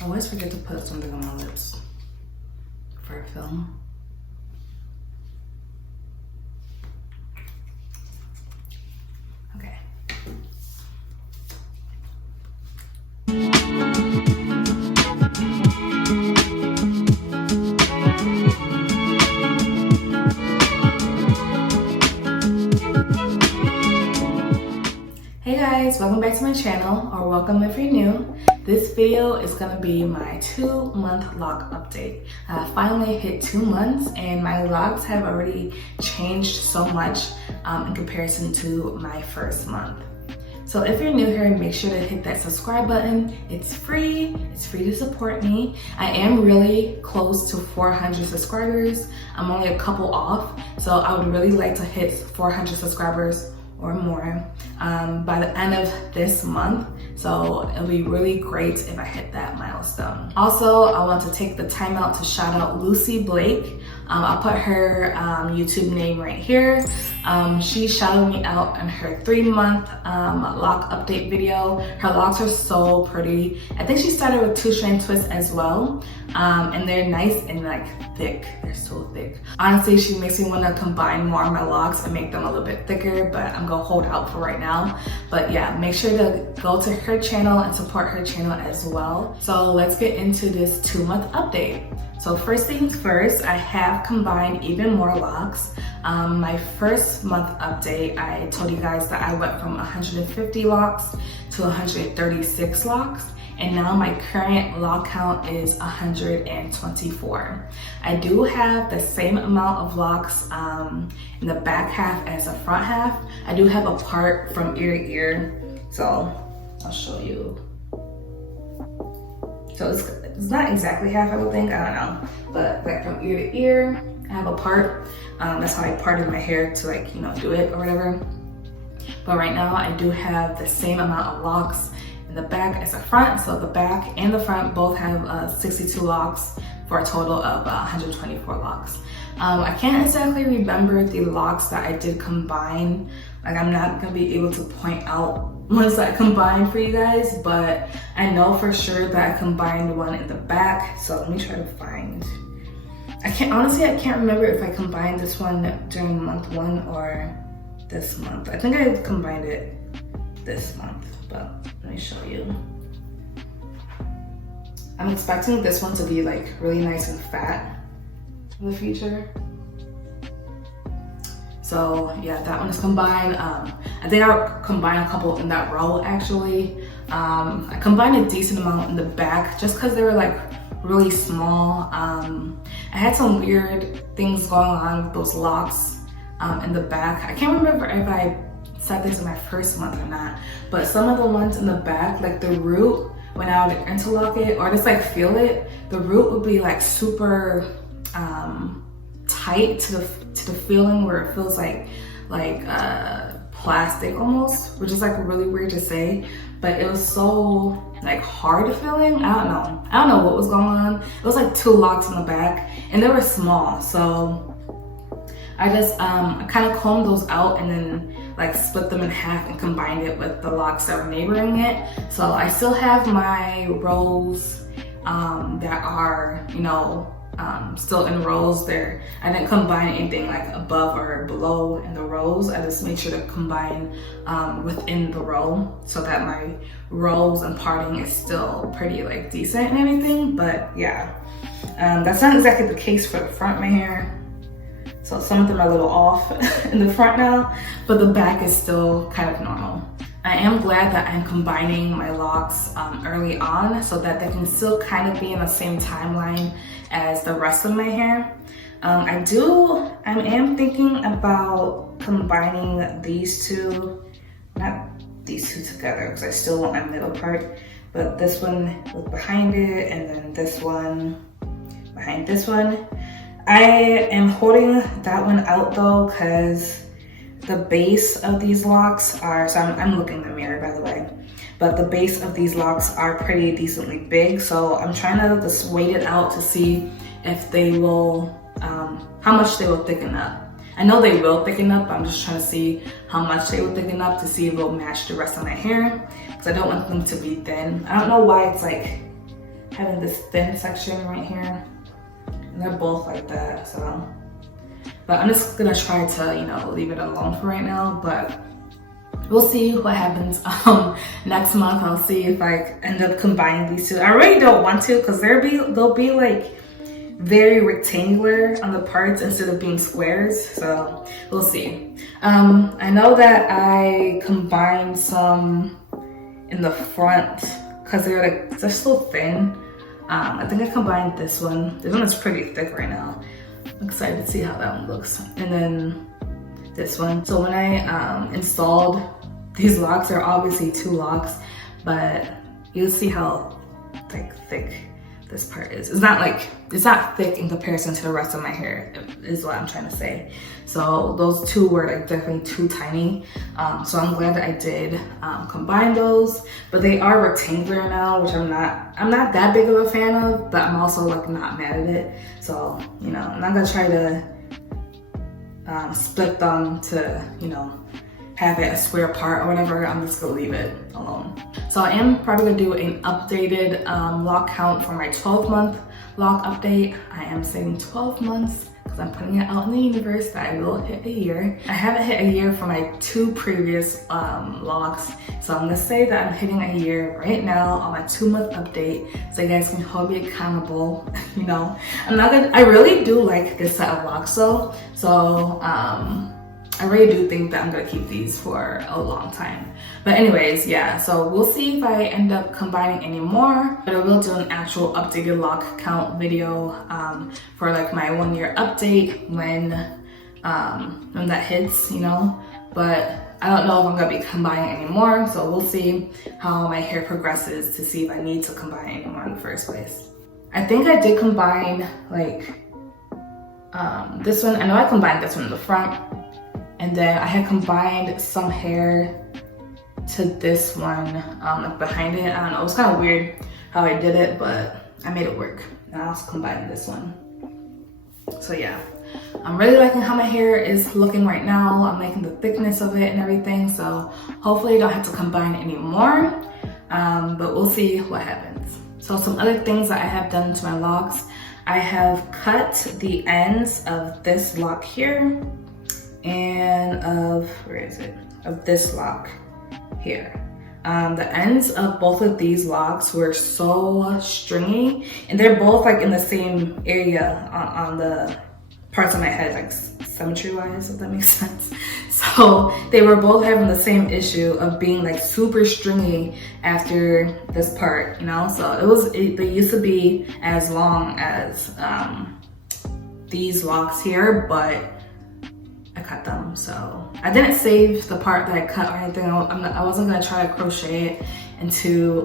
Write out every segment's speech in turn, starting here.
I always forget to put something on my lips for a film. Okay. Hey guys, welcome back to my channel, or welcome if you're new. This video is gonna be my 2-month Loc update. I finally hit 2 months and my Locs have already changed so much in comparison to my first month. So if you're new here, make sure to hit that subscribe button. It's free to support me. I am really close to 400 subscribers. I'm only a couple off, so I would really like to hit 400 subscribers or more by the end of this month. So it'll be really great if I hit that milestone. Also, I want to take the time out to shout out Lucy Blake. I'll put her YouTube name right here. She shouted me out in her 3-month Loc update video. Her locks are so pretty. I think she started with 2 strand twists as well. And they're nice and like thick. They're so thick. Honestly, she makes me want to combine more of my locks and make them a little bit thicker, but I'm gonna hold out for right now. But yeah, make sure to go to her channel and support her channel as well. So let's get into this 2-month update. So first things first, I have combined even more locks. My first month update, I told you guys that I went from 150 locks to 136 locks. And now my current Loc count is 124. I do have the same amount of locks in the back half as the front half. I do have a part from ear to ear, so I'll show you. So it's not exactly half, I would think, I don't know. But like from ear to ear, I have a part. That's how I parted my hair to like, you know, do it or whatever. But right now I do have the same amount of locks in the back as the front. So the back and the front both have 62 locks for a total of 124 locks. I can't exactly remember the locks that I did combine. Like I'm not gonna be able to point out ones that I combined for you guys, but I know for sure that I combined one in the back. So let me try to find. I can't remember if I combined this one during month 1 or this month. I think I combined it this month, but let me show you. I'm expecting this one to be like really nice and fat in the future. So yeah, that one is combined. I think I combined a couple in that row actually. I combined a decent amount in the back just because they were like really small. I had some weird things going on with those locks in the back. I can't remember if I said this in my first month or not, but some of the ones in the back, like the root, when I would interlock it or just like feel it, the root would be like super tight to the feeling where it feels like plastic almost, which is like really weird to say, but it was so like hard feeling. I don't know what was going on. It was like 2 locks in the back and they were small, so I just kind of combed those out and then like split them in half and combined it with the locks that were neighboring it. So I still have my rows that are, you know, still in rows there. I didn't combine anything like above or below in the rows. I just made sure to combine within the row so that my rows and parting is still pretty like decent and everything. But yeah, that's not exactly the case for the front of my hair. So some of them are a little off in the front now, but the back is still kind of normal. I am glad that I'm combining my locks early on so that they can still kind of be in the same timeline as the rest of my hair. I am thinking about combining these two, not these two together because I still want my middle part, but this one was behind it and then this one behind this one. I am holding that one out though because the base of these locks are, so I'm looking in the mirror by the way, but the base of these locks are pretty decently big, so I'm trying to just wait it out to see if they will, how much they will thicken up. I know they will thicken up, I'm just trying to see how much they will thicken up to see if it will match the rest of my hair, because I don't want them to be thin. I don't know why it's like having this thin section right here, and they're both like that, so. But I'm just gonna try to, you know, leave it alone for right now, but we'll see what happens next month. I'll see if I end up combining these two. I really don't want to, because they'll be like very rectangular on the parts instead of being squares, so we'll see. I know that I combined some in the front because they're so thin. I think I combined this one. This one is pretty thick right now. I'm excited to see how that one looks. And then this one. So when I installed these locks, they're obviously 2 locks, but you'll see how like thick this part is. It's not thick in comparison to the rest of my hair, is what I'm trying to say. So those 2 were like definitely too tiny. So I'm glad that I did combine those, but they are rectangular now, which I'm not that big of a fan of, but I'm also like not mad at it. So, you know, I'm not gonna try to split them to, you know, have it a square part or whatever. I'm just gonna leave it alone. So I am probably gonna do an updated lock count for my 12-month lock update. I am saying 12 months because I'm putting it out in the universe that I will hit a year. I haven't hit a year for my 2 previous locks, so I'm gonna say that I'm hitting a year right now on my 2-month update, so you guys can hold me accountable. You know, I really do like this set of locks though, so I really do think that I'm gonna keep these for a long time. But anyways, yeah, so we'll see if I end up combining any more, but I will do an actual updated lock count video for like my 1-year update when that hits, you know. But I don't know if I'm gonna be combining any more, so we'll see how my hair progresses to see if I need to combine any more in the first place. I think I did combine like this one. I know I combined this one in the front, and then I had combined some hair to this one, like behind it. I don't know, it was kind of weird how I did it, but I made it work. And I also combined this one. So yeah, I'm really liking how my hair is looking right now. I'm liking the thickness of it and everything. So hopefully I don't have to combine any more, but we'll see what happens. So some other things that I have done to my locks, I have cut the ends of this lock here, and of this lock here. The ends of both of these locks were so stringy, and they're both like in the same area on the parts of my head, like symmetry wise, if that makes sense. So they were both having the same issue of being like super stringy after this part, you know. So they used to be as long as these locks here, but I cut them. So I didn't save the part that I cut or anything. I wasn't gonna try to crochet it into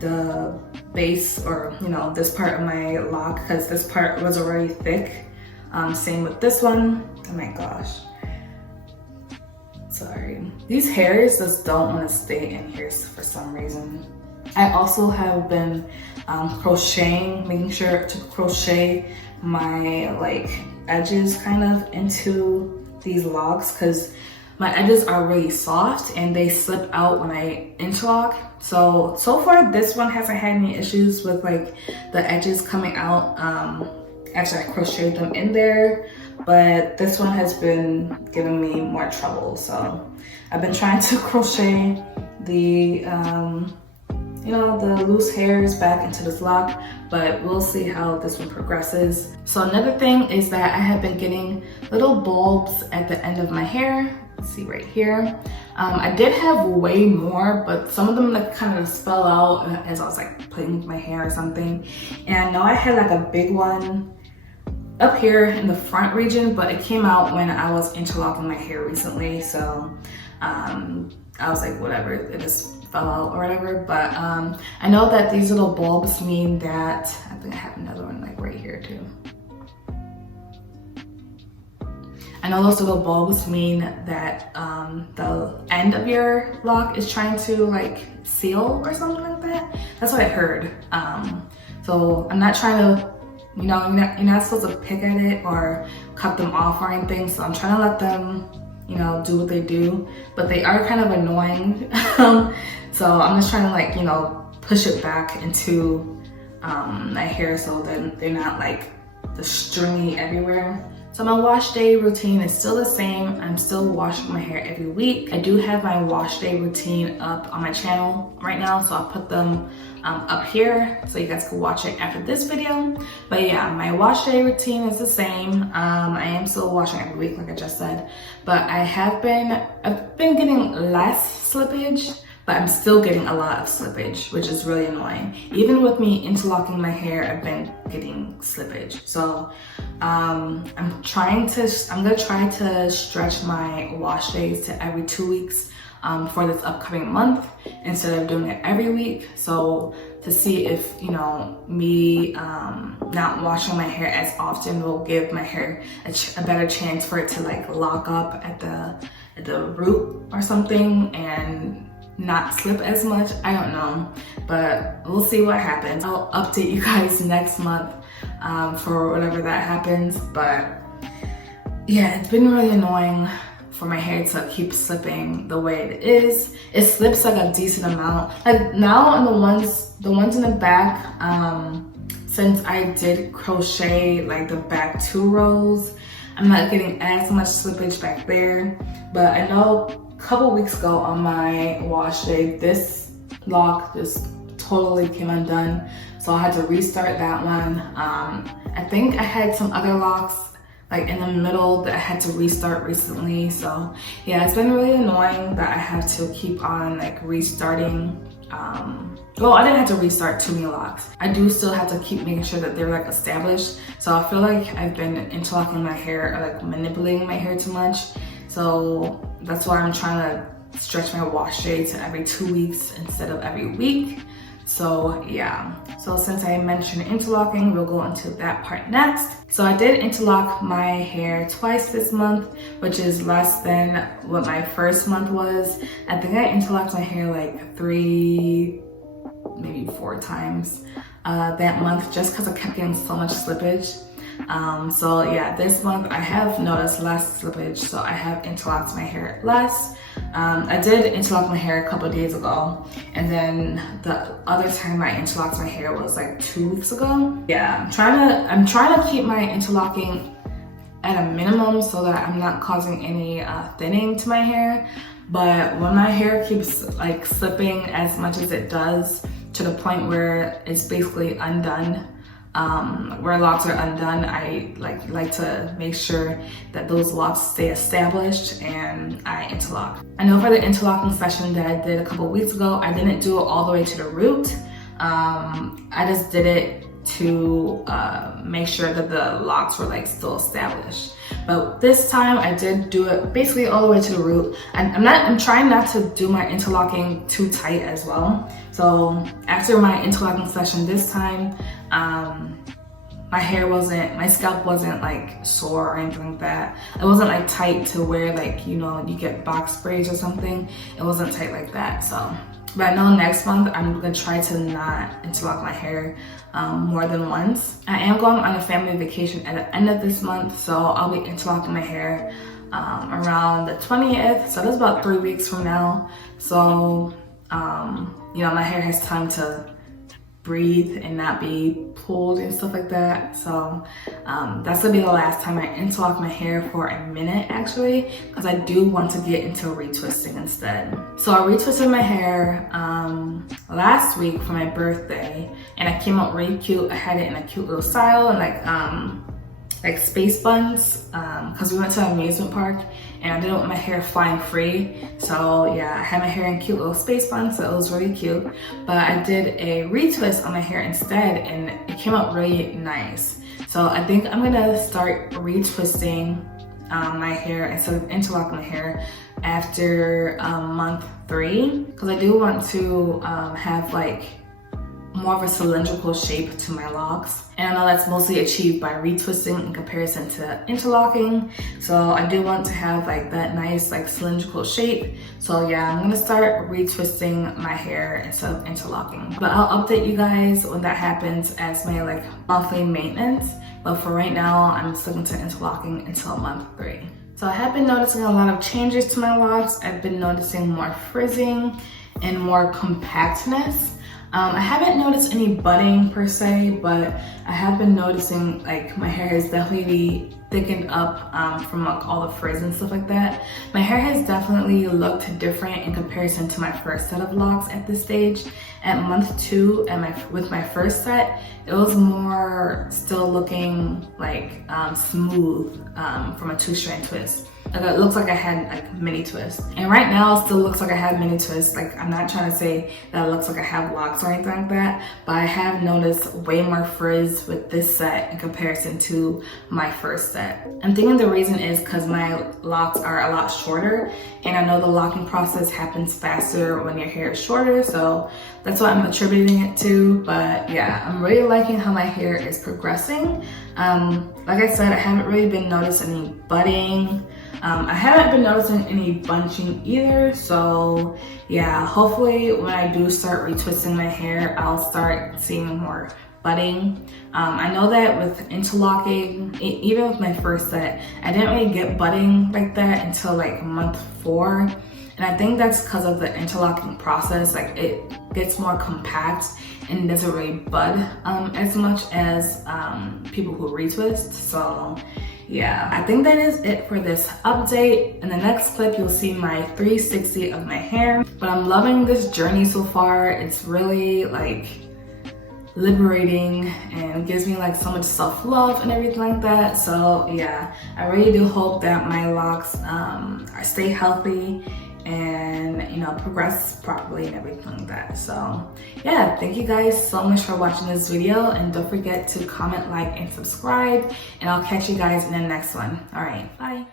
the base, or you know, this part of my lock, because this part was already thick. Same with this one. Oh my gosh, sorry, these hairs just don't want to stay in here for some reason. I also have been crocheting, making sure to crochet my like edges kind of into these locks, because my edges are really soft and they slip out when I interlock. So far this one hasn't had any issues with like the edges coming out. Actually, I crocheted them in there, but this one has been giving me more trouble. So I've been trying to crochet the you know, the loose hairs back into this lock, but we'll see how this one progresses. So another thing is that I have been getting little bulbs at the end of my hair. Let's see right here. I did have way more, but some of them like kind of fell out as I was like playing with my hair or something. And I know I had like a big one up here in the front region, but it came out when I was interlocking my hair recently. So I was like, whatever, it just fell out or whatever. But I know that these little bulbs mean that, I think I have another one like right here too. I know those little bulbs mean that the end of your lock is trying to like seal or something like that. That's what I heard. So I'm not trying to, you know, you're not supposed to pick at it or cut them off or anything. So I'm trying to let them, you know, do what they do, but they are kind of annoying. So I'm just trying to like, you know, push it back into my hair so they're not like the stringy everywhere. So my wash day routine is still the same. I'm still washing my hair every week. I do have my wash day routine up on my channel right now, so I'll put them up here so you guys can watch it after this video. But yeah, my wash day routine is the same. I am still washing every week like I just said, but I've been getting less slippage, but I'm still getting a lot of slippage, which is really annoying. Even with me interlocking my hair, I've been getting slippage. So I'm gonna try to stretch my wash days to every 2 weeks for this upcoming month instead of doing it every week. So to see if, you know, me not washing my hair as often will give my hair a better chance for it to like lock up at the root or something and not slip as much. I don't know, but we'll see what happens. I'll update you guys next month for whatever that happens. But yeah, it's been really annoying for my hair to keep slipping the way it is. It slips like a decent amount. Like now on the ones in the back, since I did crochet like the back 2 rows, I'm not getting as much slippage back there. But I know a couple weeks ago on my wash day, this lock just totally came undone, so I had to restart that one. I think I had some other locks like in the middle that I had to restart recently. So yeah, it's been really annoying that I have to keep on like restarting. Well, I didn't have to restart too many locks. I do still have to keep making sure that they're like established. So I feel like I've been interlocking my hair or like manipulating my hair too much. So that's why I'm trying to stretch my wash day to every 2 weeks instead of every week. So yeah, so since I mentioned interlocking, we'll go into that part next. So I did interlock my hair twice this month, which is less than what my first month was. I think I interlocked my hair like 3, maybe 4 times that month, just because I kept getting so much slippage. So yeah, this month I have noticed less slippage, so I have interlocked my hair less. I did interlock my hair a couple of days ago, and then the other time I interlocked my hair was like 2 weeks ago. Yeah, I'm trying to keep my interlocking at a minimum so that I'm not causing any thinning to my hair. But when my hair keeps like slipping as much as it does, to the point where it's basically undone, where locks are undone, I like to make sure that those locks stay established and I interlock. I know for the interlocking session that I did a couple weeks ago, I didn't do it all the way to the root. I just did it to make sure that the locks were like still established. But this time I did do it basically all the way to the root. I'm trying not to do my interlocking too tight as well. So after my interlocking session this time, my scalp wasn't like sore or anything like that. It wasn't like tight to where like, you know, you get box braids or something. It wasn't tight like that. So, but I know next month I'm gonna try to not interlock my hair more than once. I am going on a family vacation at the end of this month, so I'll be interlocking my hair around the 20th. So that's about 3 weeks from now. So, you know, my hair has time to breathe and not be pulled and stuff like that. So that's gonna be the last time I interlock my hair for a minute actually, because I do want to get into retwisting instead. So I retwisted my hair last week for my birthday, and it came out really cute. I had it in a cute little style and like space buns, because we went to an amusement park and I didn't want my hair flying free. So yeah, I had my hair in cute little space buns, so it was really cute. But I did a retwist on my hair instead and it came out really nice. So I think I'm gonna start retwisting my hair instead of interlocking my hair after month 3, because I do want to have like more of a cylindrical shape to my locks. And I know that's mostly achieved by retwisting in comparison to interlocking. So I do want to have like that nice like cylindrical shape. So yeah, I'm gonna start retwisting my hair instead of interlocking. But I'll update you guys when that happens as my like monthly maintenance. But for right now, I'm sticking to interlocking until month 3. So I have been noticing a lot of changes to my locks. I've been noticing more frizzing and more compactness. I haven't noticed any budding per se, but I have been noticing like my hair has definitely thickened up from like all the frizz and stuff like that. My hair has definitely looked different in comparison to my first set of locks at this stage. At month 2 with my first set, it was more still looking like smooth from a 2-strand twist. Like, it looks like I had like mini twists. And right now it still looks like I have mini twists. Like, I'm not trying to say that it looks like I have locks or anything like that, but I have noticed way more frizz with this set in comparison to my first set. I'm thinking the reason is because my locks are a lot shorter, and I know the locking process happens faster when your hair is shorter, so that's what I'm attributing it to. But yeah, I'm really liking how my hair is progressing. Like I said, I haven't really been noticing any budding. I haven't been noticing any bunching either, so yeah, hopefully when I do start retwisting my hair, I'll start seeing more budding. I know that with interlocking, even with my first set, I didn't really get budding like that until like month 4. And I think that's because of the interlocking process. Like, it gets more compact and doesn't really bud as much as people who retwist. So yeah, I think that is it for this update. In the next clip, you'll see my 360 of my hair. But I'm loving this journey so far. It's really like liberating and gives me like so much self-love and everything like that. So yeah, I really do hope that my locks stay healthy and, you know, progress properly and everything like that. So yeah, thank you guys so much for watching this video, and don't forget to comment, like, and subscribe, and I'll catch you guys in the next one. All right, bye.